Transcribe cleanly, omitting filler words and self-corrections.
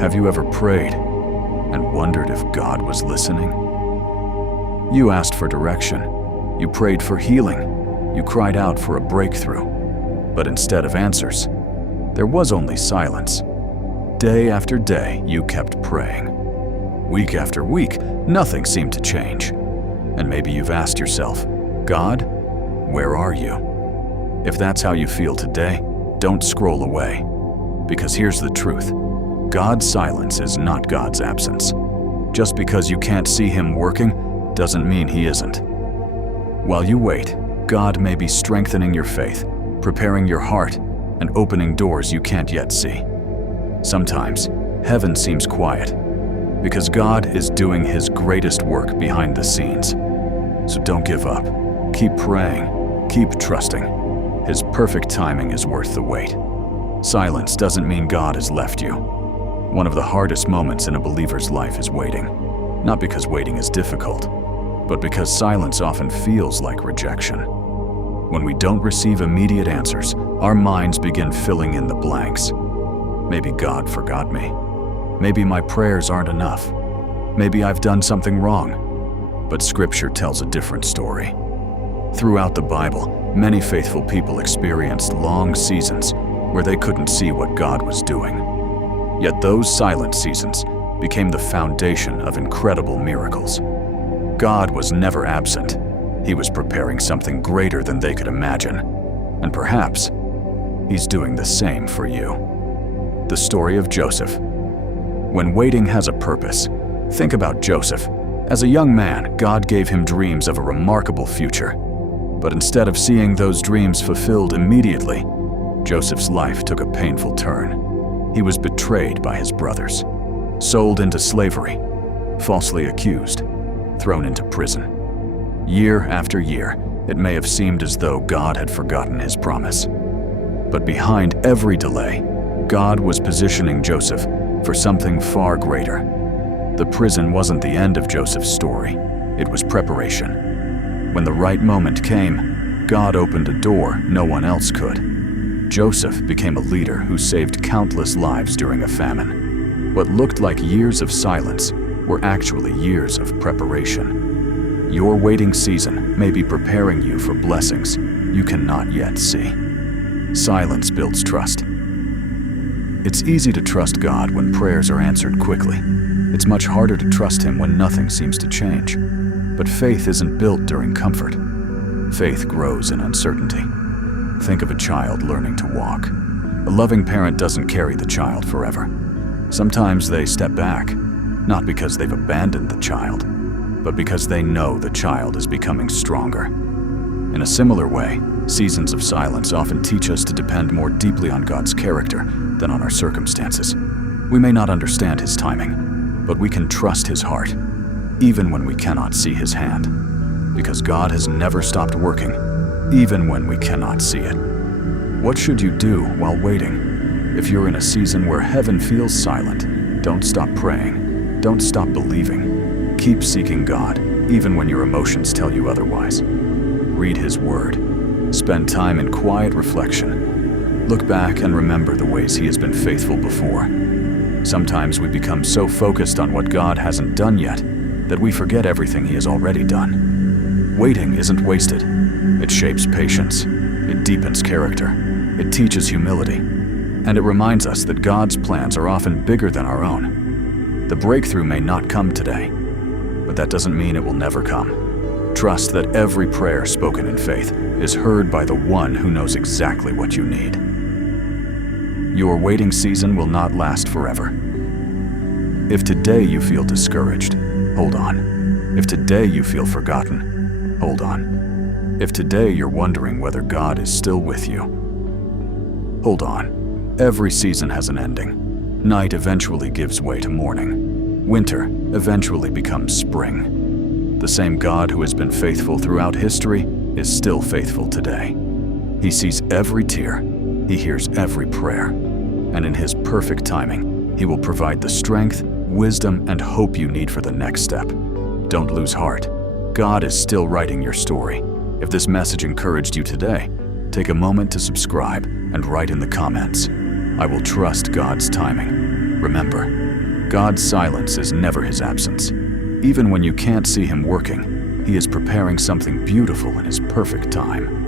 Have you ever prayed and wondered if God was listening? You asked for direction. You prayed for healing. You cried out for a breakthrough. But instead of answers, there was only silence. Day after day, you kept praying. Week after week, nothing seemed to change. And maybe you've asked yourself, God, where are you? If that's how you feel today, don't scroll away. Because here's the truth. God's silence is not God's absence. Just because you can't see Him working doesn't mean He isn't. While you wait, God may be strengthening your faith, preparing your heart, and opening doors you can't yet see. Sometimes, heaven seems quiet because God is doing His greatest work behind the scenes. So don't give up. Keep praying. Keep trusting. His perfect timing is worth the wait. Silence doesn't mean God has left you. One of the hardest moments in a believer's life is waiting. Not because waiting is difficult, but because silence often feels like rejection. When we don't receive immediate answers, our minds begin filling in the blanks. Maybe God forgot me. Maybe my prayers aren't enough. Maybe I've done something wrong. But Scripture tells a different story. Throughout the Bible, many faithful people experienced long seasons where they couldn't see what God was doing. Yet those silent seasons became the foundation of incredible miracles. God was never absent. He was preparing something greater than they could imagine. And perhaps He's doing the same for you. The story of Joseph. When waiting has a purpose, think about Joseph. As a young man, God gave him dreams of a remarkable future. But instead of seeing those dreams fulfilled immediately, Joseph's life took a painful turn. He was betrayed by his brothers, sold into slavery, falsely accused, thrown into prison. Year after year, it may have seemed as though God had forgotten His promise. But behind every delay, God was positioning Joseph for something far greater. The prison wasn't the end of Joseph's story. It was preparation. When the right moment came, God opened a door no one else could. Joseph became a leader who saved countless lives during a famine. What looked like years of silence were actually years of preparation. Your waiting season may be preparing you for blessings you cannot yet see. Silence builds trust. It's easy to trust God when prayers are answered quickly. It's much harder to trust Him when nothing seems to change. But faith isn't built during comfort. Faith grows in uncertainty. Think of a child learning to walk. A loving parent doesn't carry the child forever. Sometimes they step back, not because they've abandoned the child, but because they know the child is becoming stronger. In a similar way, seasons of silence often teach us to depend more deeply on God's character than on our circumstances. We may not understand His timing, but we can trust His heart, even when we cannot see His hand, because God has never stopped working, even when we cannot see it. What should you do while waiting? If you're in a season where heaven feels silent, don't stop praying. Don't stop believing. Keep seeking God, even when your emotions tell you otherwise. Read His Word. Spend time in quiet reflection. Look back and remember the ways He has been faithful before. Sometimes we become so focused on what God hasn't done yet that we forget everything He has already done. Waiting isn't wasted. It shapes patience. It deepens character. It teaches humility. And it reminds us that God's plans are often bigger than our own. The breakthrough may not come today, but that doesn't mean it will never come. Trust that every prayer spoken in faith is heard by the One who knows exactly what you need. Your waiting season will not last forever. If today you feel discouraged, hold on. If today you feel forgotten, hold on. If today you're wondering whether God is still with you, hold on. Every season has an ending. Night eventually gives way to morning. Winter eventually becomes spring. The same God who has been faithful throughout history is still faithful today. He sees every tear. He hears every prayer. And in His perfect timing, He will provide the strength, wisdom, and hope you need for the next step. Don't lose heart. God is still writing your story. If this message encouraged you today, take a moment to subscribe and write in the comments, "I will trust God's timing." Remember, God's silence is never His absence. Even when you can't see Him working, He is preparing something beautiful in His perfect time.